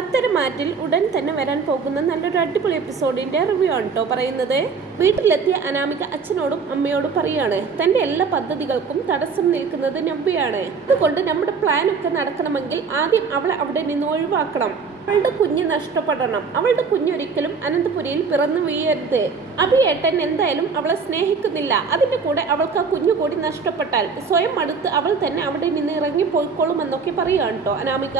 പത്തരമാറ്റിൽ ഉടൻ തന്നെ വരാൻ പോകുന്ന നല്ലൊരു അടിപൊളി എപ്പിസോഡിന്റെ റിവ്യൂ ആണ് കേട്ടോ പറയുന്നത്. വീട്ടിലെത്തിയ അനാമിക അച്ഛനോടും അമ്മയോടും പറയാണ് തന്റെ എല്ലാ പദ്ധതികൾക്കും തടസ്സം നിൽക്കുന്നത് നവ്യയാണ് അതുകൊണ്ട് നമ്മുടെ പ്ലാൻ ഒക്കെ നടക്കണമെങ്കിൽ ആദ്യം അവളെ അവിടെ നിന്ന് ഒഴിവാക്കണം. അവളുടെ കുഞ്ഞ് നഷ്ടപ്പെടണം. അവളുടെ കുഞ്ഞൊരിക്കലും അനന്തപുരിയിൽ പിറന്നു വീഴരുത്. അഭിയേട്ടൻ എന്തായാലും അവളെ സ്നേഹിക്കുന്നില്ല. അതിന്റെ കൂടെ അവൾക്ക് ആ കുഞ്ഞു കൂടി നഷ്ടപ്പെട്ടാൽ സ്വയം അടുത്ത് അവൾ തന്നെ അവിടെ നിന്ന് ഇറങ്ങി പോയിക്കോളുമെന്നൊക്കെ പറയുകയാണ് കേട്ടോ അനാമിക.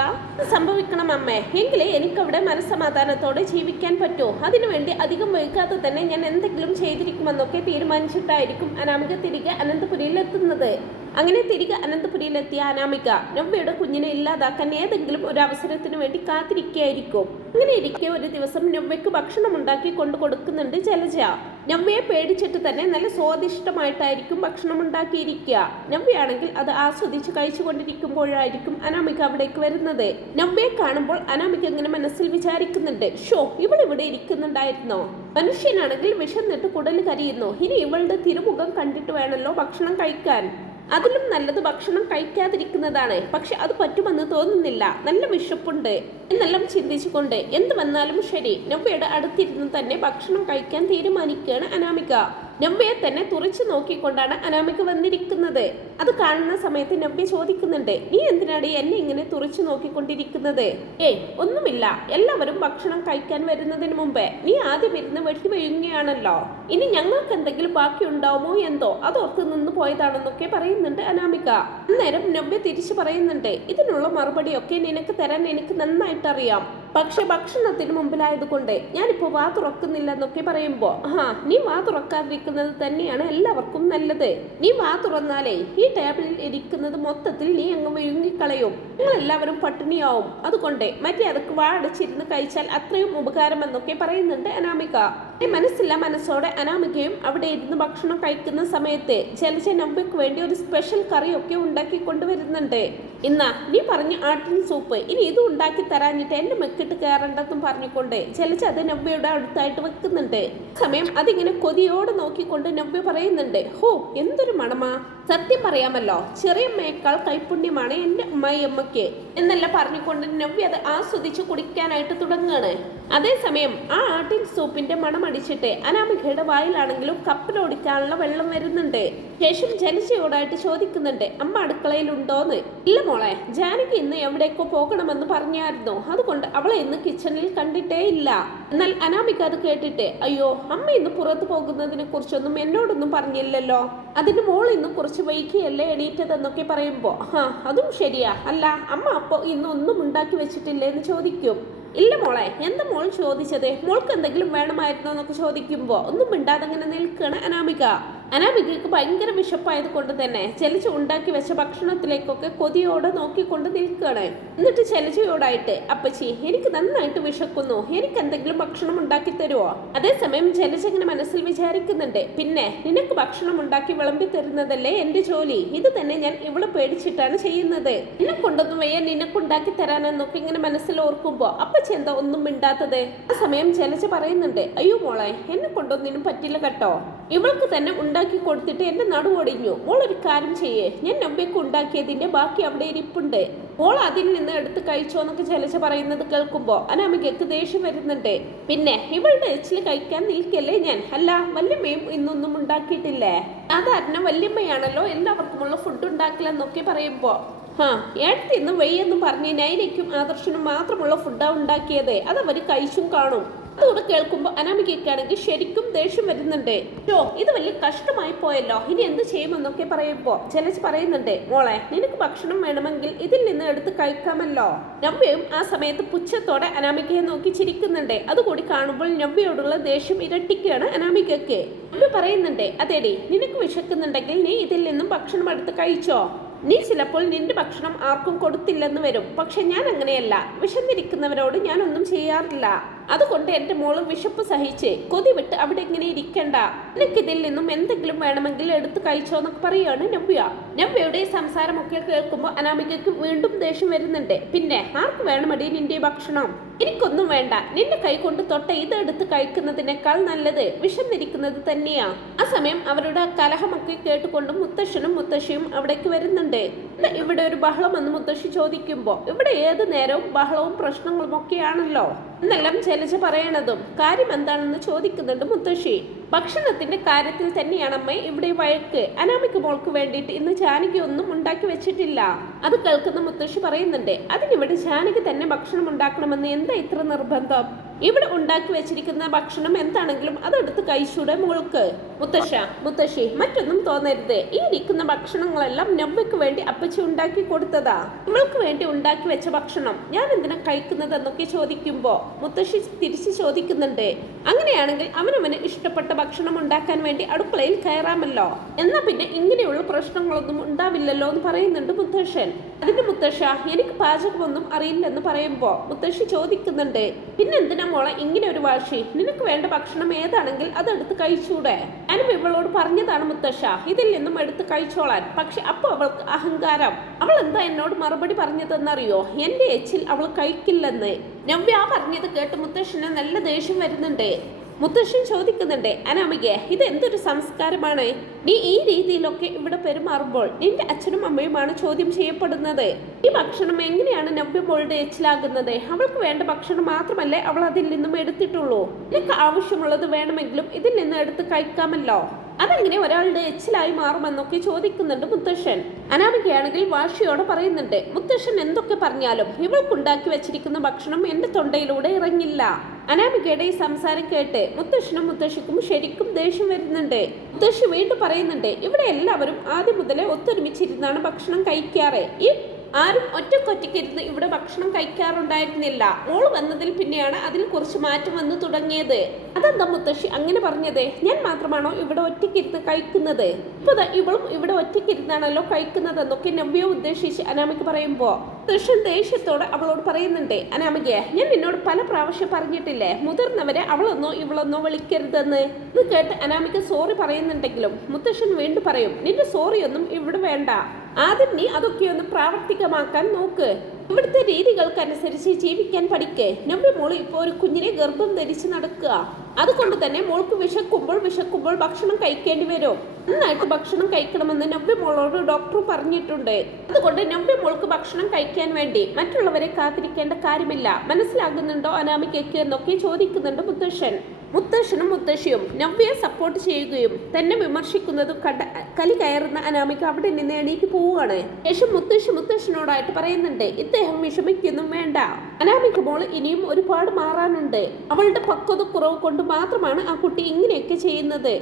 സംഭവിക്കണം അമ്മേ. എങ്കിലേ എനിക്കവിടെ മനസ്സമാധാനത്തോടെ ജീവിക്കാൻ പറ്റൂ. അതിനുവേണ്ടി അധികം വൈകാതെ തന്നെ ഞാൻ എന്തെങ്കിലും ചെയ്തിരിക്കുമെന്നൊക്കെ തീരുമാനിച്ചിട്ടായിരിക്കും അനാമിക തിരികെ അനന്തപുരിയിൽ എത്തുന്നത് അങ്ങനെ തിരികെ അനന്തപുരിയിലെത്തിയ അനാമിക നവ്യയുടെ കുഞ്ഞിനെ ഇല്ലാതാക്കാൻ ഏതെങ്കിലും ഒരു അവസരത്തിന് വേണ്ടി കാത്തിരിക്കുകയായിരിക്കും. അങ്ങനെ ഇരിക്കെ ഒരു ദിവസം നവ്യക്ക് ഭക്ഷണം ഉണ്ടാക്കി കൊണ്ടു കൊടുക്കുന്നുണ്ട് ജലജ. നവ്യയെ പേടിച്ചിട്ട് തന്നെ നല്ല സ്വാദിഷ്ടമായിട്ടായിരിക്കും ഭക്ഷണം ഉണ്ടാക്കിയിരിക്കുക. നവ്യയാണെങ്കിൽ അത് ആസ്വദിച്ച് കഴിച്ചുകൊണ്ടിരിക്കുമ്പോഴായിരിക്കും അനാമിക അവിടേക്ക് വരുന്നത്. നവ്യയെ കാണുമ്പോൾ അനാമിക ഇങ്ങനെ മനസ്സിൽ വിചാരിക്കുന്നുണ്ട് ഷോ ഇവളിവിടെ ഇരിക്കുന്നുണ്ടായിരുന്നോ? മനുഷ്യനാണെങ്കിൽ വിഷം നിട്ട് കുടൽ കരിയുന്നു. ഇനി ഇവളുടെ തിരുമുഖം കണ്ടിട്ട് വേണമല്ലോ ഭക്ഷണം കഴിക്കാൻ. അതിലും നല്ലത് ഭക്ഷണം കഴിക്കാതിരിക്കുന്നതാണ്. പക്ഷെ അത് പറ്റുമെന്ന് തോന്നുന്നില്ല. നല്ല വിശപ്പുണ്ട്. എന്നെല്ലാം ചിന്തിച്ചുകൊണ്ട് എന്ത് വന്നാലും ശരി നവ്യയുടെ അടുത്തിരുന്ന് തന്നെ ഭക്ഷണം കഴിക്കാൻ തീരുമാനിക്കുകയാണ് അനാമിക. നവ്യയെ തന്നെ തുറച്ചു നോക്കിക്കൊണ്ടാണ് അനാമിക വന്നിരിക്കുന്നത്. അത് കാണുന്ന സമയത്ത് നവ്യ ചോദിക്കുന്നുണ്ട് നീ എന്തിനാണ് എന്നെ ഇങ്ങനെ തുറച്ചു നോക്കിക്കൊണ്ടിരിക്കുന്നത്? ഏയ് ഒന്നുമില്ല. എല്ലാവരും ഭക്ഷണം കഴിക്കാൻ വരുന്നതിന് മുമ്പേ നീ ആദ്യം ഇരുന്ന് വെട്ടി വീഴുകയാണല്ലോ ഇനി ഞങ്ങൾക്ക് എന്തെങ്കിലും ബാക്കി ഉണ്ടാവുമോ എന്തോ? അതോർത്ത് നിന്ന് പോയതാണെന്നൊക്കെ പറയുന്നുണ്ട് അനാമിക. അന്നേരം നവ്യ തിരിച്ചു പറയുന്നുണ്ട് ഇതിനുള്ള മറുപടിയൊക്കെ നിനക്ക് തരാൻ എനിക്ക് നന്നായിട്ട് അറിയാം പക്ഷെ ഭക്ഷണത്തിന് മുമ്പിലായതുകൊണ്ട് ഞാനിപ്പോ വാ തുറക്കുന്നില്ല എന്നൊക്കെ പറയുമ്പോൾ ആ നീ വാ തുറക്കാതിരിക്കുന്നത് തന്നെയാണ് എല്ലാവർക്കും നല്ലത്. നീ വാ തുറന്നാലേ ഈ ടേബിളിൽ ഇരിക്കുന്നത് മൊത്തത്തിൽ നീ അങ്ങ് വിഴുങ്ങിക്കളയും. നിങ്ങൾ എല്ലാവരും പട്ടിണിയാവും. അതുകൊണ്ട് മര്യാദയ്ക്ക് വാ അടച്ചിരുന്ന് കഴിച്ചാൽ അത്രയും ഉപകാരമെന്നൊക്കെ പറയുന്നുണ്ട് അനാമിക. മനസ്സില്ല മനസ്സോടെ അനാമികയും അവിടെ ഇരുന്ന് ഭക്ഷണം കഴിക്കുന്ന സമയത്ത് ജലജ നമ്പിക്ക് വേണ്ടി ഒരു സ്പെഷ്യൽ കറിയൊക്കെ ഉണ്ടാക്കി കൊണ്ടുവരുന്നുണ്ട്. ഇന്നാ നീ പറഞ്ഞ ആട്ടിൻ സൂപ്പ് ഇനി ഇത് ഉണ്ടാക്കി തരാഞ്ഞിട്ട് എന്റെ മെക്കിട്ട് കയറണ്ടെന്നും പറഞ്ഞുകൊണ്ട് ജലജ അത് നവ്യയുടെ അടുത്തായിട്ട് വെക്കുന്നുണ്ട്. സമയം അതിങ്ങനെ കൊതിയോടെ നോക്കിക്കൊണ്ട് നവ്യ പറയുന്നുണ്ട് ഹോ എന്തൊരു മണമാ. സത്യം പറയാമല്ലോ ചെറിയമ്മയേക്കാൾ കൈപുണ്യമാണ് എന്റെ അമ്മായിയമ്മയ്ക്ക്. എന്നല്ല പറഞ്ഞുകൊണ്ട് നവ്യ അത് ആസ്വദിച്ച് കുടിക്കാനായിട്ട് തുടങ്ങുകയാണ് അതേസമയം ആ ആട്ടിൻ സൂപ്പിന്റെ മണം അടിച്ചിട്ട് അനാമികയുടെ വായിലാണെങ്കിലും കപ്പിലോടിക്കാനുള്ള വെള്ളം വരുന്നുണ്ട്. ശേഷം ജലജയോടായിട്ട് ചോദിക്കുന്നുണ്ട് അമ്മ അടുക്കളയിലുണ്ടോന്ന്? ഇല്ല മോളെ ജാനകി ഇന്ന് എവിടേക്കോ പോകണമെന്ന് പറഞ്ഞായിരുന്നു. അതുകൊണ്ട് അവളെ ഇന്ന് കിച്ചണിൽ കണ്ടിട്ടേ ഇല്ല. എന്നാൽ അനാമിക അത് കേട്ടിട്ട് അയ്യോ അമ്മ ഇന്ന് പുറത്തു പോകുന്നതിനെ കുറിച്ചൊന്നും എന്നോടൊന്നും പറഞ്ഞില്ലല്ലോ. അതിന് മോൾ ഇന്ന് കുറച്ച് വൈകിയല്ലേ എണീറ്റതെന്നൊക്കെ പറയുമ്പോ ഹാ അതും ശരിയാ. അല്ല അമ്മ അപ്പോ ഇന്ന് ഒന്നും ഉണ്ടാക്കി വെച്ചിട്ടില്ലേ എന്ന് ചോദിക്കും. ഇല്ല മോളെ എന്താ മോൾ ചോദിച്ചത്? മോൾക്ക് എന്തെങ്കിലും വേണമായിരുന്നോ എന്നൊക്കെ ചോദിക്കുമ്പോൾ ഒന്നും മിണ്ടാതെ അങ്ങനെ നിൽക്കുകയാണ് അനാമിക. അനാമികയ്ക്ക് ഭയങ്കര വിശപ്പായത് കൊണ്ട് തന്നെ ചെലച്ച് ഉണ്ടാക്കി വെച്ച ഭക്ഷണത്തിലേക്കൊക്കെ കൊതിയോടെ നോക്കിക്കൊണ്ട് നിൽക്കുകയാണ്. എന്നിട്ട് ചെലച്ചയോടായിട്ട് അപ്പച്ചി എനിക്ക് നന്നായിട്ട് വിശക്കുന്നു. എനിക്ക് എന്തെങ്കിലും ഭക്ഷണം ഉണ്ടാക്കി തരുമോ അതേസമയം ചെലച്ച ഇങ്ങനെ മനസ്സിൽ വിചാരിക്കുന്നുണ്ട്. പിന്നെ നിനക്ക് ഭക്ഷണം ഉണ്ടാക്കി വിളമ്പി തരുന്നതല്ലേ എന്റെ ജോലി? ഇത് തന്നെ ഞാൻ ഇവൾ പേടിച്ചിട്ടാണ് ചെയ്യുന്നത്. നിന്നെ കൊണ്ടൊന്നും വയ്യ നിനക്കുണ്ടാക്കി തരാനെന്നൊക്കെ ഇങ്ങനെ മനസ്സിൽ ഓർക്കുമ്പോ അപ്പച്ചി എന്താ ഒന്നും മിണ്ടാത്തത്? ആ സമയം ചെലച്ച പറയുന്നുണ്ട് അയ്യോ മോളെ എന്നെ കൊണ്ടൊന്നിനും പറ്റില്ല കേട്ടോ. ഇവൾക്ക് തന്നെ ഉണ്ടാക്കി കൊടുത്തിട്ട് എന്റെ നടുവൊടിഞ്ഞു മോൾ ഒരു കാര്യം ചെയ്യേ. ഞാൻ നമ്പയ്ക്ക് ഉണ്ടാക്കിയതിന്റെ ബാക്കി അവിടെ ഇരിപ്പുണ്ട്. മോൾ അതിൽ നിന്ന് എടുത്ത് കഴിച്ചോ എന്നൊക്കെ ചെലച്ച പറയുന്നത് കേൾക്കുമ്പോ അനാമികക്ക് ദേഷ്യം വരുന്നുണ്ട്. പിന്നെ ഇവളുടെ എച്ചിൽ കഴിക്കാൻ നിൽക്കല്ലേ ഞാൻ? അല്ല വല്യമ്മയും ഇന്നൊന്നും ഉണ്ടാക്കിയിട്ടില്ലേ? സാധാരണ വല്യമ്മയാണല്ലോ എല്ലാവർക്കുമുള്ള ഫുഡ് ഉണ്ടാക്കില്ലെന്നൊക്കെ പറയുമ്പോ. ഹാ ഏട്ടത്തിന്ന് വെയ്യെന്നും പറഞ്ഞ് നൈനയ്ക്കും ആദർശനും മാത്രമുള്ള ഫുഡാണ് ഉണ്ടാക്കിയത്. അത് അവർ കഴിച്ചും കാണും. അതുകൂടെ കേൾക്കുമ്പോൾ അനാമികയ്ക്കാണെങ്കിൽ ശരിക്കും ദേഷ്യം വരുന്നുണ്ട്. ഓ ഇത് വലിയ കഷ്ടമായി പോയല്ലോ. ഇനി എന്ത് ചെയ്യുമെന്നൊക്കെ പറയുമ്പോ ജലജ് പറയുന്നുണ്ട് മോളെ നിനക്ക് ഭക്ഷണം വേണമെങ്കിൽ ഇതിൽ നിന്ന് എടുത്ത് കഴിക്കാമല്ലോ. നവ്യയും ആ സമയത്ത് പുച്ഛത്തോടെ അനാമികയെ നോക്കി ചിരിക്കുന്നുണ്ട്. അതുകൂടി കാണുമ്പോൾ നവ്യയോടുള്ള ദേഷ്യം ഇരട്ടിക്കുകയാണ് അനാമികയ്ക്ക്. നവ്യ പറയുന്നുണ്ട് അതേടി നിനക്ക് വിശക്കുന്നുണ്ടെങ്കിൽ നീ ഇതിൽ നിന്നും ഭക്ഷണം എടുത്ത് കഴിച്ചോ. നീ ചിലപ്പോൾ നിന്റെ ഭക്ഷണം ആർക്കും കൊടുത്തില്ലെന്ന് വരും. പക്ഷെ ഞാൻ അങ്ങനെയല്ല വിശന്നിരിക്കുന്നവരോട് ഞാനൊന്നും ചെയ്യാറില്ല. അതുകൊണ്ട് എന്റെ മോളും വിശപ്പ് സഹിച്ച് കൊതി വിട്ട് അവിടെ ഇങ്ങനെ ഇരിക്കണ്ട. എനിക്കിതിൽ നിന്നും എന്തെങ്കിലും വേണമെങ്കിൽ എടുത്ത് കഴിച്ചോ എന്നൊക്കെ പറയുകയാണ് നവ്യ. നവ്യയുടെ സംസാരമൊക്കെ കേൾക്കുമ്പോൾ അനാമികയ്ക്ക് വീണ്ടും ദേഷ്യം വരുന്നുണ്ട്. പിന്നെ ആർക്ക് വേണമടി ഈ ഭക്ഷണം? എനിക്കൊന്നും വേണ്ട. നിന്റെ കൈ കൊണ്ട് തൊട്ട ഇതെടുത്ത് കഴിക്കുന്നതിനേക്കാൾ നല്ലത് വിശന്നിരിക്കുന്നത് തന്നെയാ. ആ സമയം അവരുടെ കലഹമൊക്കെ കേട്ടുകൊണ്ട് മുത്തശ്ശനും മുത്തശ്ശിയും അവിടേക്ക് വരുന്നുണ്ട്. ഇവിടെ ഒരു ബഹളം എന്ന് മുത്തശ്ശി ചോദിക്കുമ്പോ ഇവിടെ ഏത് നേരവും ബഹളവും പ്രശ്നങ്ങളും ഒക്കെയാണല്ലോ. എന്നെല്ലാം ചെലച്ച് പറയണതും കാര്യം എന്താണെന്ന് ചോദിക്കുന്നുണ്ട് മുത്തശ്ശി. ഭക്ഷണത്തിന്റെ കാര്യത്തിൽ തന്നെയാണ് അമ്മ ഇവിടെ വഴക്ക്. അനാമിക്ക് മോൾക്ക് വേണ്ടിയിട്ട് ഇന്ന് ജാനകി ഒന്നും ഉണ്ടാക്കി വെച്ചിട്ടില്ല. അത് കേൾക്കുന്ന മുത്തശ്ശി പറയുന്നുണ്ട് അതിനിവിടെ ജാനകി തന്നെ ഭക്ഷണം ഉണ്ടാക്കണമെന്ന് എന്താ ഇത്ര നിർബന്ധം? ഇവിടെ ഉണ്ടാക്കി വെച്ചിരിക്കുന്ന ഭക്ഷണം എന്താണെങ്കിലും അതെടുത്ത് കഴിച്ചൂടെ മുഴുക്ക് മുത്തശ്ശ മുത്തശ്ശി മറ്റൊന്നും തോന്നരുത്. ഈ ഇരിക്കുന്ന ഭക്ഷണങ്ങളെല്ലാം നവ്വയ്ക്ക് വേണ്ടി അപ്പച്ചി ഉണ്ടാക്കി കൊടുത്തതാ. നമ്മൾക്ക് വേണ്ടി ഉണ്ടാക്കി വെച്ച ഭക്ഷണം. ഞാൻ എന്തിനാ കഴിക്കുന്നത് എന്നൊക്കെ ചോദിക്കുമ്പോ മുത്തശ്ശി തിരിച്ചു ചോദിക്കുന്നുണ്ട്. അങ്ങനെയാണെങ്കിൽ അവനവന് ഇഷ്ടപ്പെട്ട ഭക്ഷണം ഉണ്ടാക്കാൻ വേണ്ടി അടുക്കളയിൽ കയറാമല്ലോ. എന്നാ പിന്നെ ഇങ്ങനെയുള്ള പ്രശ്നങ്ങളൊന്നും ഉണ്ടാവില്ലല്ലോ എന്ന് പറയുന്നുണ്ട് മുത്തശ്ശൻ. അതിന്റെ മുത്തശ്ശ എനിക്ക് പാചകമൊന്നും അറിയില്ലെന്ന് പറയുമ്പോ മുത്തശ്ശി ചോദിക്കുന്നുണ്ട്. പിന്നെന്തിനാ മോളെ ഇങ്ങനെ ഒരു വാശി. നിനക്ക് വേണ്ട ഭക്ഷണം ഏതാണെങ്കിൽ അതെടുത്ത് കഴിച്ചൂടെ? ഞാനും ഇവളോട് പറഞ്ഞതാണ് മുത്തശ്ശ. ഇതിൽ നിന്നും എടുത്ത് കഴിച്ചോളാൻ. പക്ഷെ അപ്പൊ അവൾക്ക് അഹങ്കാരം. അവൾ എന്താ എന്നോട് മറുപടി പറഞ്ഞതെന്നറിയോ? എന്റെ എച്ചിൽ അവൾ കഴിക്കില്ലെന്ന്. നവ്യ പറഞ്ഞത് കേട്ട് മുത്തശ്ശന് നല്ല ദേഷ്യം വരുന്നുണ്ട്. മുത്തശ്ശൻ ചോദിക്കുന്നുണ്ട് അനാമിക ഇത് എന്തൊരു സംസ്കാരമാണ്? നീ ഈ രീതിയിലൊക്കെ ഇവിടെ പെരുമാറുമ്പോൾ നിന്റെ അച്ഛനും അമ്മയുമാണ് ചോദ്യം ചെയ്യപ്പെടുന്നത്. ഈ ഭക്ഷണം എങ്ങനെയാണ് നവ്യ മോളുടെ എച്ചിലാകുന്നത് അവൾക്ക് വേണ്ട ഭക്ഷണം മാത്രമല്ലേ അവൾ അതിൽ നിന്നും എടുത്തിട്ടുള്ളൂ. നിനക്ക് ആവശ്യമുള്ളത് വേണമെങ്കിലും ഇതിൽ നിന്ന് എടുത്ത് കഴിക്കാമല്ലോ. അതെങ്ങനെ ഒരാളുടെ എച്ചിലായി മാറുമെന്നൊക്കെ ചോദിക്കുന്നുണ്ട് മുത്തശ്ശൻ. അനാമികയാണെങ്കിൽ വാശിയോടെ പറയുന്നുണ്ട് മുത്തശ്ശൻ എന്തൊക്കെ പറഞ്ഞാലും ഇവൾക്കുണ്ടാക്കി വെച്ചിരിക്കുന്ന ഭക്ഷണം എന്റെ തൊണ്ടയിലൂടെ ഇറങ്ങില്ല. അനാമികയുടെ ഈ സംസാരം കേട്ട് മുത്തശ്ശനും മുത്തശ്ശിക്കും ശരിക്കും ദേഷ്യം വരുന്നുണ്ട്. മുത്തശ്ശി വീണ്ടും പറയുന്നുണ്ട് ഇവിടെ എല്ലാവരും ആദ്യം മുതലേ ഒത്തൊരുമിച്ചിരുന്നാണ് ഭക്ഷണം കഴിക്കാറ്. ഈ ആരും ഒറ്റക്കൊറ്റയ്ക്കിരുന്ന് ഇവിടെ ഭക്ഷണം കഴിക്കാറുണ്ടായിരുന്നില്ല. ഓൾ വന്നതിൽ പിന്നെയാണ് അതിൽ കുറച്ച് മാറ്റം വന്നു തുടങ്ങിയത്. അതെന്താ മുത്തശ്ശി അങ്ങനെ പറഞ്ഞത്? ഞാൻ മാത്രമാണോ ഇവിടെ ഒറ്റയ്ക്കിരുന്ന് കഴിക്കുന്നത്? ഇപ്പൊ ഇവളും ഇവിടെ ഒറ്റയ്ക്കിരുന്നാണല്ലോ കഴിക്കുന്നതെന്നൊക്കെ നവ്യ ഉദ്ദേശിച്ച് അനാമിക പറയുമ്പോ? കൃഷ്ണൻ ദേഷ്യത്തോടെ അവളോട് പറയുന്നുണ്ട് അനാമികയെ ഞാൻ നിന്നോട് പല പ്രാവശ്യം പറഞ്ഞിട്ടില്ലേ? മുതിർന്നവരെ അവളൊന്നോ ഇവളൊന്നോ വിളിക്കരുതെന്ന്. ഇത് കേട്ട് അനാമിക സോറി പറയുന്നുണ്ടെങ്കിലും മുത്തശ്ശൻ വീണ്ടും പറയും നിന്റെ സോറിയൊന്നും ഇവിടെ വേണ്ട. ആദ്യം നീ അതൊക്കെ ഒന്ന് പ്രാവർത്തികമാക്കാൻ നോക്ക്. ഇവിടുത്തെ രീതികൾക്കനുസരിച്ച് ജീവിക്കാൻ പഠിക്ക്. നമ്മുടെ മോൾ ഇപ്പോൾ ഒരു കുഞ്ഞിനെ ഗർഭം ധരിച്ച് നടക്കുക. അതുകൊണ്ട് തന്നെ മോൾക്ക് വിശക്കുമ്പോൾ വിശക്കുമ്പോൾ ഭക്ഷണം കഴിക്കേണ്ടി വരും. നന്നായിട്ട് ഭക്ഷണം കഴിക്കണമെന്ന് നവ്യ മോളോട് ഡോക്ടർ പറഞ്ഞിട്ടുണ്ട്. അതുകൊണ്ട് നവ്യ മോൾക്ക് ഭക്ഷണം കഴിക്കാൻ വേണ്ടി. മറ്റുള്ളവരെ കാത്തിരിക്കേണ്ട കാര്യമില്ല. മനസ്സിലാകുന്നുണ്ടോ അനാമികയ്ക്ക് എന്നൊക്കെ ചോദിക്കുന്നുണ്ട് മുത്തശ്ശൻ. മുത്തശ്ശനും മുത്തശ്ശിയും നവ്യയെ സപ്പോർട്ട് ചെയ്യുകയും തന്നെ വിമർശിക്കുന്നതും കണ്ട കലി കയറുന്ന അനാമിക അവിടെ നിന്ന് എണീക്ക് പോവുകയാണ്. ശേഷം മുത്തശ്ശി മുത്തശ്ശനോടായിട്ട് പറയുന്നുണ്ട് ഇദ്ദേഹം വിഷമിക്കൊന്നും വേണ്ട. അനാമിക മോൾ ഇനിയും ഒരുപാട് മാറാനുണ്ട്. അവളുടെ പക്വത കുറവ് കൊണ്ട് മാത്രമാണ് ആ കുട്ടി ഇങ്ങനെയൊക്കെ ചെയ്യുന്നത്.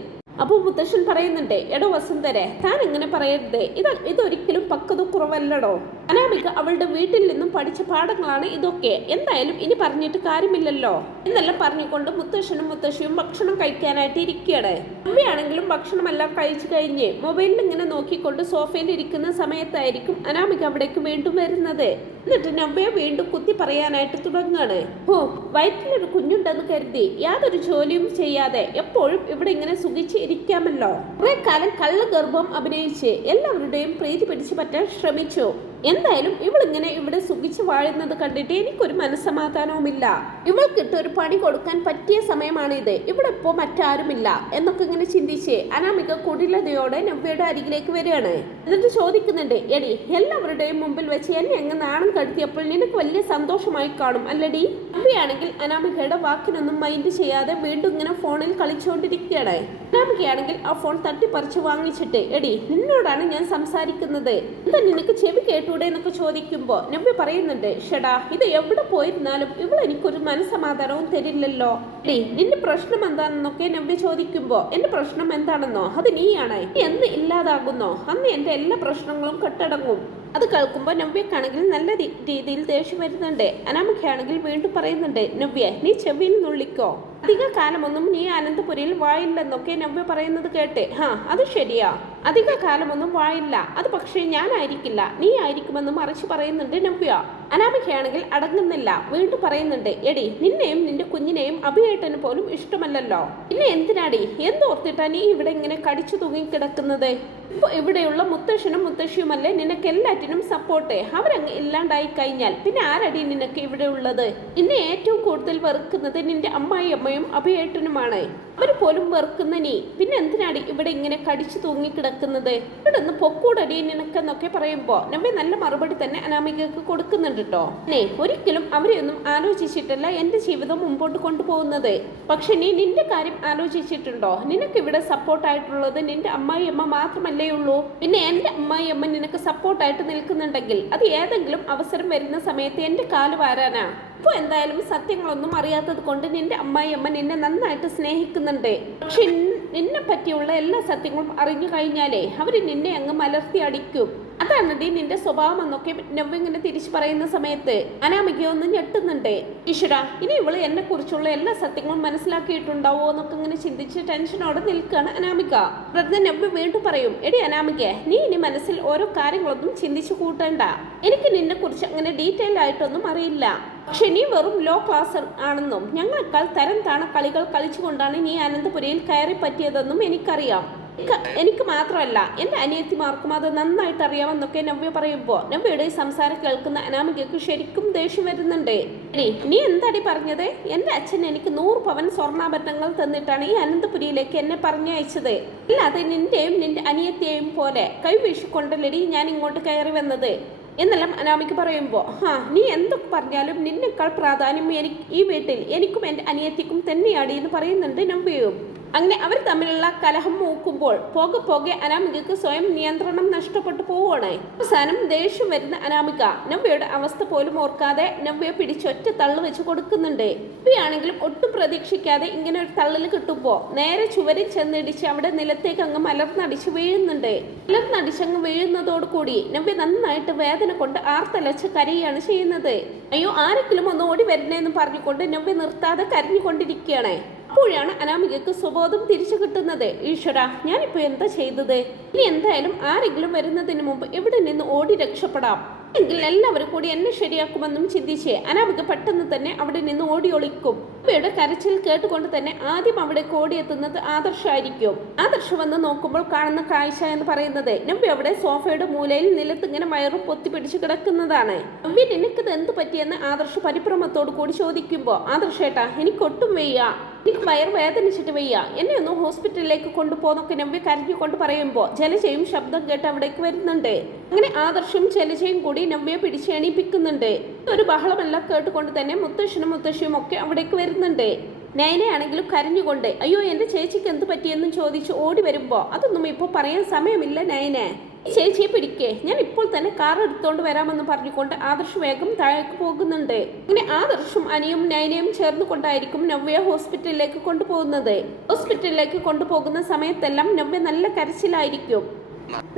അപ്പോൾ മുത്തശ്ശൻ പറയുന്നുണ്ട് എടോ വസുന്ധരെ താൻ എങ്ങനെ പറയരുത്. ഇത് ഇതൊരിക്കലും പക്വത കുറവല്ലടോ. അനാമിക അവളുടെ വീട്ടിൽ നിന്നും പഠിച്ച പാഠങ്ങളാണ് ഇതൊക്കെ. എന്തായാലും ഇനി പറഞ്ഞിട്ട് കാര്യമില്ലല്ലോ. എന്നെല്ലാം പറഞ്ഞുകൊണ്ട് മുത്തശ്ശനും മുത്തശ്ശിയും ഭക്ഷണം കഴിക്കാനായിട്ട് ഇരിക്കുകയാണ് അമ്മയാണെങ്കിലും ഭക്ഷണമെല്ലാം കഴിച്ചു കഴിഞ്ഞ് മൊബൈലിൽ ഇങ്ങനെ നോക്കിക്കൊണ്ട് സോഫയിൽ ഇരിക്കുന്ന സമയത്തായിരിക്കും അനാമിക അവിടേക്ക് വീണ്ടും വരുന്നത്. എന്നിട്ട് നവ്യെ വീണ്ടും കുത്തി പറയാനായിട്ട് തുടങ്ങുകയാണ് ഓ വയറ്റിലൊരു കുഞ്ഞുണ്ടെന്ന് കരുതി യാതൊരു ജോലിയും ചെയ്യാതെ എപ്പോഴും ഇവിടെ ഇങ്ങനെ സുഖിച്ച് ഇരിക്കാമല്ലോ. കുറെ കാലം കള്ളഗർഭം അഭിനയിച്ച് എല്ലാവരുടെയും പ്രീതി പിടിച്ചു പറ്റാൻ ശ്രമിച്ചു. എന്തായാലും ഇവളിങ്ങനെ ഇവിടെ സുഖിച്ച് വാഴുന്നത് കണ്ടിട്ട് എനിക്കൊരു മനസ്സമാധാനവുമില്ല. ഇവൾക്കിട്ട് ഒരു പണി കൊടുക്കാൻ പറ്റിയ സമയമാണിത്. ഇവിടെ ഇപ്പോൾ മറ്റാരുമില്ല. എന്നൊക്കെ ഇങ്ങനെ ചിന്തിച്ച് അനാമിക കുടിലതയോടെ നവ്യയുടെ അരികിലേക്ക് വരികയാണ്. എന്നിട്ട് ചോദിക്കുന്നുണ്ട് എടി എല്ലാവരുടെയും മുമ്പിൽ വെച്ച് എന്നെ അങ്ങ് നാണം കടത്തിയപ്പോൾ നിനക്ക് വലിയ സന്തോഷമായി കാണും അല്ലടി? നവ്യയാണെങ്കിൽ അനാമികയുടെ വാക്കിനൊന്നും മൈൻഡ് ചെയ്യാതെ വീണ്ടും ഇങ്ങനെ ഫോണിൽ കളിച്ചുകൊണ്ടിരിക്കുകയാണ് അനാമികയാണെങ്കിൽ ആ ഫോൺ തട്ടിപ്പറിച്ച് വാങ്ങിച്ചിട്ട് എടി നിന്നോടാണ് ഞാൻ സംസാരിക്കുന്നത്. എന്താ നിനക്ക് ചെവി കേട്ടൂടെ എന്നൊക്കെ ചോദിക്കുമ്പോൾ നമ്മൾ പറയുന്നുണ്ട് ഷെടാ ഇത് എവിടെ പോയിരുന്നാലും ഇവിടെ എനിക്കൊരു മനസ്സമാധാനവും തരില്ലല്ലോ. ഡേ നിന്റെ പ്രശ്നം എന്താണെന്നൊക്കെ നമ്മൾ ചോദിക്കുമ്പോൾ എന്റെ പ്രശ്നം എന്താണെന്നോ? അത് നീയാണ്. നീ എന്ന് ഇല്ലാതാകുന്നോ? അന്ന് എന്റെ എല്ലാ പ്രശ്നങ്ങളും കെട്ടടങ്ങും. അത് കേൾക്കുമ്പോൾ നവ്യക്കാണെങ്കിൽ നല്ല രീതിയിൽ ദേഷ്യം വരുന്നുണ്ട്. അനാമികയാണെങ്കിൽ വീണ്ടും പറയുന്നുണ്ട് നവ്യ നീ ചെവിയിൽ നുള്ളിക്കോ. അധിക കാലമൊന്നും നീ അനന്തപുരിയിൽ വായില്ലെന്നൊക്കെ നവ്യ പറയുന്നത് കേട്ടെ. ഹാ അത് ശരിയാ. അധിക കാലമൊന്നും അത് പക്ഷേ ഞാനായിരിക്കില്ല. നീ ആയിരിക്കുമെന്ന് മറിച്ച് പറയുന്നുണ്ട് നവ്യ. അനാമികയാണെങ്കിൽ അടങ്ങുന്നില്ല. വീണ്ടും പറയുന്നുണ്ട് എടി നിന്നെയും നിന്റെ കുഞ്ഞിനെയും അഭിയേട്ടന് പോലും ഇഷ്ടമല്ലല്ലോ. പിന്നെ എന്തിനാടി? എന്തോർത്തിട്ടാ നീ ഇവിടെ ഇങ്ങനെ കടിച്ചു തൂങ്ങി കിടക്കുന്നത്? ഇപ്പൊ ഇവിടെയുള്ള മുത്തശ്ശനും മുത്തശ്ശിയുമല്ലേ നിനക്ക് എല്ലാറ്റിനും സപ്പോർട്ട് അവരങ്ങ് ഇല്ലാണ്ടായി കഴിഞ്ഞാൽ പിന്നെ ആരടി നിനക്ക് ഇവിടെ ഉള്ളത്? നിന്നെ ഏറ്റവും കൂടുതൽ വെറുക്കുന്നത് നിന്റെ അമ്മായി അമ്മയും അഭിയേട്ടനുമാണ്. അവർ പോലും വെറുക്കുന്ന നീ. പിന്നെ എന്തിനാടി ഇവിടെ ഇങ്ങനെ കടിച്ചു തൂങ്ങി കിടക്കുന്നത്? ഇവിടെ നിന്ന് പൊക്കൂടടി നിനക്കെന്നൊക്കെ പറയുമ്പോ നമ്മെ നല്ല മറുപടി തന്നെ അനാമികക്ക് കൊടുക്കുന്നുണ്ട്. കേട്ടോ നീ ഒരിക്കലും അവരെയൊന്നും ആലോചിച്ചിട്ടല്ല എന്റെ ജീവിതം മുമ്പോട്ട് കൊണ്ടുപോകുന്നത്. പക്ഷെ നീ നിന്റെ കാര്യം ആലോചിച്ചിട്ടുണ്ടോ? നിനക്ക് ഇവിടെ സപ്പോർട്ടായിട്ടുള്ളത് നിന്റെ അമ്മായിയമ്മ മാത്രമല്ലേ ഉള്ളൂ. പിന്നെ എന്റെ അമ്മായിയമ്മ നിനക്ക് സപ്പോർട്ടായിട്ട് നിൽക്കുന്നുണ്ടെങ്കിൽ അത് ഏതെങ്കിലും അവസരം വരുന്ന സമയത്ത് എന്റെ കാൽ വാരാനാ. ഇപ്പൊ എന്തായാലും സത്യങ്ങളൊന്നും അറിയാത്തത് കൊണ്ട് നിന്റെ അമ്മായിയമ്മ നിന്നെ നന്നായിട്ട് സ്നേഹിക്കുന്നുണ്ട്. പക്ഷെ നിന്നെ പറ്റിയുള്ള എല്ലാ സത്യങ്ങളും അറിഞ്ഞു കഴിഞ്ഞാലേ അവർ നിന്നെ അങ്ങ് മലർത്തി അടിക്കും. അതാണ് നീ നിന്റെ സ്വഭാവം എന്നൊക്കെ നവ്വ ഇങ്ങനെ തിരിച്ചു പറയുന്ന സമയത്ത് അനാമിക ഒന്ന് ഞെട്ടുന്നുണ്ട്. ഈശ്വര ഇനി ഇവൾ എന്നെ കുറിച്ചുള്ള എല്ലാ സത്യങ്ങളും മനസ്സിലാക്കിയിട്ടുണ്ടാവോ എന്നൊക്കെ ഇങ്ങനെ ചിന്തിച്ച് ടെൻഷനോടെ നിൽക്കുകയാണ് അനാമിക. വെറുതെ നവ്വ വീണ്ടും പറയും എടി അനാമിക നീ ഇനി മനസ്സിൽ ഓരോ കാര്യങ്ങളൊന്നും ചിന്തിച്ചു കൂട്ടണ്ട. എനിക്ക് നിന്നെ കുറിച്ച് അങ്ങനെ ഡീറ്റെയിൽ ആയിട്ടൊന്നും അറിയില്ല. പക്ഷെ നീ വെറും ലോ ക്ലാസ് ആണെന്നും ഞങ്ങളെക്കാൾ തരം താണ കളികൾ കളിച്ചുകൊണ്ടാണ് നീ അനന്തപുരയിൽ കയറി പറ്റിയതെന്നും എനിക്കറിയാം. എനിക്ക് മാത്രമല്ല എന്റെ അനിയത്തിമാർക്കും അത് നന്നായിട്ട് അറിയാമെന്നൊക്കെ നവ്യ പറയുമ്പോൾ നവ്യയുടെ സംസാരം കേൾക്കുന്ന അനാമികക്ക് ശരിക്കും ദേഷ്യം വരുന്നുണ്ട്. നീ എന്താടി പറഞ്ഞത്? എന്റെ അച്ഛൻ എനിക്ക് നൂറ് പവൻ സ്വർണാഭരണങ്ങൾ തന്നിട്ടാണ് ഈ അനന്തപുരിയിലേക്ക് എന്നെ പറഞ്ഞയച്ചത്. അല്ലാതെ നിന്റെയും നിന്റെ അനിയത്തെയും പോലെ കൈവീശിക്കൊണ്ടല്ലടി ഞാൻ ഇങ്ങോട്ട് കയറി വന്നത്. എന്നെല്ലാം അനാമിക്ക് പറയുമ്പോൾ ഹാ നീ എന്തൊക്കെ പറഞ്ഞാലും നിന്നേക്കാൾ പ്രാധാന്യം എനിക്ക് ഈ വീട്ടിൽ എനിക്കും എന്റെ അനിയത്തിക്കും തന്നെയാണ് എന്ന് പറയുന്നുണ്ട് നവ്യയും. അങ്ങനെ അവർ തമ്മിലുള്ള കലഹം മൂക്കുമ്പോൾ പോകെ പോകെ അനാമികക്ക് സ്വയം നിയന്ത്രണം നഷ്ടപ്പെട്ടു പോവുകയാണ്. അവസാനം ദേഷ്യം വരുന്ന അനാമിക നവ്യയുടെ അവസ്ഥ പോലും ഓർക്കാതെ നവ്യയെ പിടിച്ചൊറ്റ തള്ളു വെച്ച് കൊടുക്കുന്നുണ്ട്. നവ്യയാണെങ്കിലും ഒട്ടും പ്രതീക്ഷിക്കാതെ ഇങ്ങനെ ഒരു തള്ളൽ കിട്ടുമ്പോൾ നേരെ ചുവരിൽ ചെന്നിടിച്ച് അവിടെ നിലത്തേക്ക് അങ്ങ് മലർന്നടിച്ച് വീഴുന്നുണ്ട്. മലർന്നടിച്ചങ്ങ് വീഴുന്നതോടുകൂടി നവ്യ നന്നായിട്ട് വേദന കൊണ്ട് ആർത്തലച്ച് കരയുകയാണ് ചെയ്യുന്നത്. അയ്യോ ആരെങ്കിലും ഒന്ന് ഓടി വരണേന്ന് പറഞ്ഞുകൊണ്ട് നവ്യ നിർത്താതെ കരഞ്ഞുകൊണ്ടിരിക്കുകയാണ്. അപ്പോഴാണ് അനാമികക്ക് സ്വബോധം തിരിച്ചു കിട്ടുന്നത്. ഈശ്വര ഞാനിപ്പോ എന്താ ചെയ്തത്? ഇനി എന്തായാലും ആരെങ്കിലും വരുന്നതിന് മുമ്പ് എവിടെ നിന്ന് ഓടി രക്ഷപ്പെടാം? എങ്കിൽ എല്ലാവരും കൂടി എന്നെ ശരിയാക്കുമെന്നും ചിന്തിച്ച്. അനാമിക പെട്ടെന്ന് തന്നെ അവിടെ നിന്ന് ഓടി ഒളിക്കും. അവയുടെ കരച്ചിൽ കേട്ടുകൊണ്ട് തന്നെ ആദ്യം അവിടെ ഓടിയെത്തുന്നത് ആദർശായിരിക്കും. ആദർശ് വന്ന് നോക്കുമ്പോൾ കാണുന്ന കാഴ്ച എന്ന് പറയുന്നത് നമ്പി അവിടെ സോഫയുടെ മൂലയിൽ നിലത്ത് ഇങ്ങനെ വയറും പൊത്തിപ്പിടിച്ച് കിടക്കുന്നതാണ്. നമ്പി നിനക്കിത് എന്ത് പറ്റിയെന്ന് ആദർശ പരിഭ്രമത്തോടു കൂടി ചോദിക്കുമ്പോൾ ആദർശേട്ടാ എനിക്കൊട്ടും വയ്യ. എനിക്ക് വയർ വേദനിച്ചിട്ട് വയ്യ. എന്നെ ഒന്ന് ഹോസ്പിറ്റലിലേക്ക് കൊണ്ടുപോകുന്നൊക്കെ നമ്പി കരഞ്ഞുകൊണ്ട് പറയുമ്പോൾ ജലജയും ശബ്ദം കേട്ട് അവിടേക്ക് വരുന്നുണ്ട്. അങ്ങനെ ആദർശും ജലജയും കൂടി നവ്യയെ പിടിച്ച് എണീപ്പിക്കുന്നുണ്ട്. ഒരു ബഹളമെല്ലാം കേട്ടുകൊണ്ട് തന്നെ മുത്തശ്ശനും മുത്തശ്ശിയും ഒക്കെ അവിടേക്ക് വരുന്നുണ്ട്. നയനയാണെങ്കിലും കരഞ്ഞുകൊണ്ട് അയ്യോ എന്റെ ചേച്ചിക്ക് എന്ത് പറ്റിയെന്നും ചോദിച്ച് ഓടി വരുമ്പോൾ അതൊന്നും ഇപ്പോൾ പറയാൻ സമയമില്ല നയനെ. ചേച്ചിയെ പിടിക്കേ. ഞാൻ ഇപ്പോൾ തന്നെ കാർ എടുത്തോണ്ട് വരാമെന്ന് പറഞ്ഞുകൊണ്ട് ആദർശ് വേഗം താഴേക്ക് പോകുന്നുണ്ട്. ഇങ്ങനെ ആദർശും അനിയും നൈനയും ചേർന്ന് കൊണ്ടായിരിക്കും നവ്യ ഹോസ്പിറ്റലിലേക്ക് കൊണ്ടുപോകുന്നത്. ഹോസ്പിറ്റലിലേക്ക് കൊണ്ടുപോകുന്ന സമയത്തെല്ലാം നവ്യ നല്ല കരച്ചിലായിരിക്കും.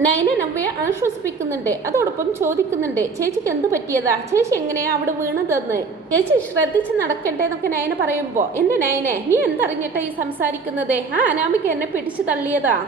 നയന നവ്യയെ ആശ്വസിപ്പിക്കുന്നുണ്ട്. അതോടൊപ്പം ചോദിക്കുന്നുണ്ട് ചേച്ചിക്ക് എന്ത് പറ്റിയതാ? ചേച്ചി എങ്ങനെയാ അവിടെ വീണതെന്ന്? ചേച്ചി ശ്രദ്ധിച്ച് നടക്കണ്ടേ എന്നൊക്കെ നയന പറയുമ്പോ എന്റെ നയനെ നീ എന്തറിഞ്ഞിട്ടാ ഈ സംസാരിക്കുന്നത്? ആ അനാമിക എന്നെ പിടിച്ചു തള്ളിയതാ.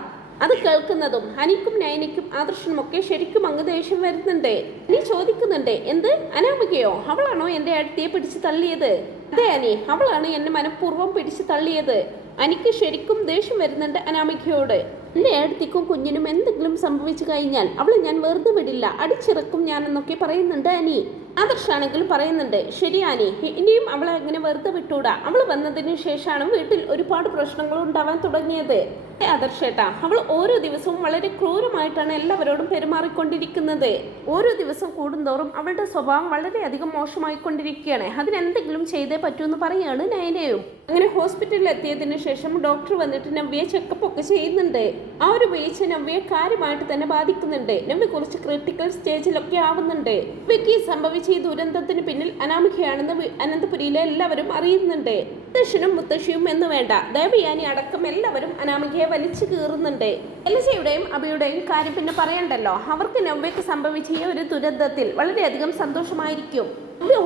അത് കേൾക്കുന്നതും ഹനിക്കും നയനിക്കും ആദർശനും ഒക്കെ ശരിക്കും അങ്ങ് ദേഷ്യം വരുന്നുണ്ട്. അനി ചോദിക്കുന്നുണ്ട് എന്ത്? അനാമികയോ? അവളാണോ എന്റെ അടുത്തിയെ പിടിച്ചു തള്ളിയത്? അതെ അനി അവളാണ് എന്നെ മനഃപൂർവം പിടിച്ചു തള്ളിയത്. അനിക്ക് ശരിക്കും ദേഷ്യം വരുന്നുണ്ട് അനാമികയോട്. എന്റെ ഏടത്തിക്കും കുഞ്ഞിനും എന്തെങ്കിലും സംഭവിച്ചു കഴിഞ്ഞാൽ അവളെ ഞാൻ വെറുതെ വിടില്ല. അടിച്ചിറക്കും ഞാനെന്നൊക്കെ പറയുന്നുണ്ട് അനി ആദർശാണെങ്കിൽ പറയുന്നുണ്ട് ശരിയാനി ഇനിയും അവളെ അങ്ങനെ വെറുതെ വിട്ടൂടാ. അവൾ വന്നതിന് ശേഷമാണ് വീട്ടിൽ ഒരുപാട് പ്രശ്നങ്ങൾ ഉണ്ടാവാൻ തുടങ്ങിയത്. ആദർശേട്ടാ അവൾ ഓരോ ദിവസവും വളരെ ക്രൂരമായിട്ടാണ് എല്ലാവരോടും പെരുമാറിക്കൊണ്ടിരിക്കുന്നത്. ഓരോ ദിവസം കൂടുന്തോറും അവളുടെ സ്വഭാവം വളരെയധികം മോശമായിക്കൊണ്ടിരിക്കുകയാണ്. അതിനെന്തെങ്കിലും ചെയ്തേ പറ്റൂ എന്ന് പറയാണ് നയനയും. അങ്ങനെ ഹോസ്പിറ്റലിൽ എത്തിയതിനു ശേഷം ഡോക്ടർ വന്നിട്ട് നവ്യയെ ചെക്കപ്പ് ഒക്കെ ചെയ്യുന്നുണ്ട്. ആ ഒരു വീഴ്ച നവ്യയെ കാര്യമായിട്ട് തന്നെ ബാധിക്കുന്നുണ്ട്. നവ്യ കുറച്ച് ക്രിട്ടിക്കൽ സ്റ്റേജിലൊക്കെ ആവുന്നുണ്ട്. നവ്യക്ക് ഈ സംഭവിച്ച ഈ ദുരന്തത്തിന് പിന്നിൽ അനാമികയാണെന്ന് അനന്തപുരിയിലെ എല്ലാവരും അറിയുന്നുണ്ട്. മുത്തശ്ശനും മുത്തശ്ശിയും എന്ന് വേണ്ട. ദേവയാനി അടക്കം എല്ലാവരും അനാമികയെ വലിച്ചു കീറുന്നുണ്ട്. എലിസയുടെയും അബിയുടെയും കാര്യം പിന്നെ പറയണ്ടല്ലോ. അവർക്ക് നവ്യക്ക് സംഭവിച്ച ഈ ഒരു ദുരന്തത്തിൽ വളരെയധികം സന്തോഷമായിരിക്കും.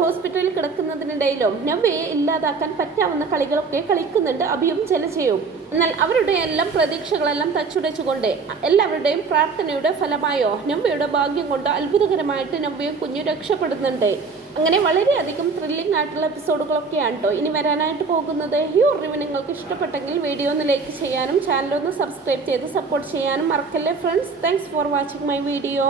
ഹോസ്പിറ്റലിൽ കിടക്കുന്നതിനിടയിലും നവ്യയെ ഇല്ലാതാക്കാൻ പറ്റാവുന്ന കളികളൊക്കെ കളിക്കുന്നുണ്ട് അഭിയും ജലജയും. എന്നാൽ അവരുടെ എല്ലാം പ്രതീക്ഷകളെല്ലാം തച്ചുടച്ചുകൊണ്ട് എല്ലാവരുടെയും പ്രാർത്ഥനയുടെ ഫലമായോ നവ്യയുടെ ഭാഗ്യം കൊണ്ട് അത്ഭുതകരമായിട്ട് നവ്യ കുഞ്ഞു രക്ഷപ്പെടുന്നുണ്ട്. അങ്ങനെ വളരെയധികം ത്രില്ലിംഗ് ആയിട്ടുള്ള എപ്പിസോഡുകളൊക്കെയാണ് കേട്ടോ ഇനി വരാനായിട്ട് പോകുന്നത്. ഈ അറിവ് നിങ്ങൾക്ക് ഇഷ്ടപ്പെട്ടെങ്കിൽ വീഡിയോ ഒന്ന് ലൈക്ക് ചെയ്യാനും ചാനൽ ഒന്ന് സബ്സ്ക്രൈബ് ചെയ്ത് സപ്പോർട്ട് ചെയ്യാനും മറക്കല്ലേ friends thanks for watching my video